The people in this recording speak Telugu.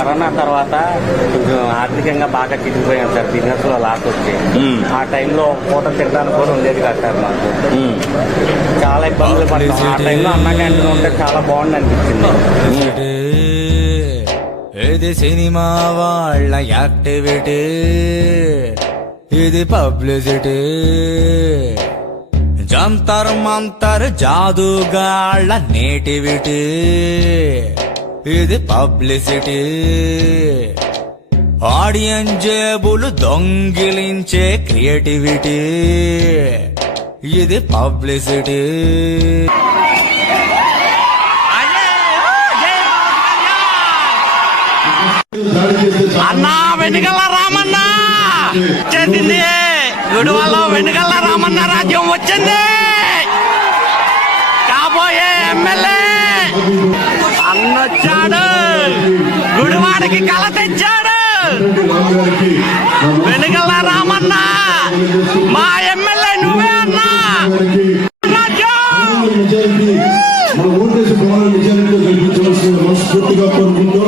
కరోనా తర్వాత కొంచెం ఆర్థికంగా బాగా చిరిగిపోయాం సార్, బిజినెస్ లో లాస్ వచ్చి. ఆ టైంలో పూట తినడానికి కూడా ఉండేది కాదు సార్ మాకు. చాలా ఇబ్బందులు పడ్డాం. ఆ టైంలో అన్న క్యాంటీన్ ఉంటే చాలా బాగుంది అనిపించింది. ఇది సినిమా వాళ్ళ యాక్టివిటీ, ఇది పబ్లిసిటీ. జంతర్ మంతర్ జాదుగాళ్ళ నేటివిటీ, ఇది పబ్లిసిటీ. ఆడియన్స్ జేబులు దొంగిలించే క్రియేటివిటీ, ఇది పబ్లిసిటీ. అన్నా వెనుగల్ల రామన్న చేసింది, గుడివాళ్ళలో వెనుగల్ల రామన్న రాజ్యం వచ్చింది. కాబోయే ఎమ్మెల్యే అన్నొచ్చాడు, గుడివాడికి కళ తెచ్చాడు. వెనుగల్ల రామన్న మా ఎమ్మెల్యే నువ్వే అన్నా. మన ఓటేసి మనస్ఫూర్తిగా కోరుకుంటూ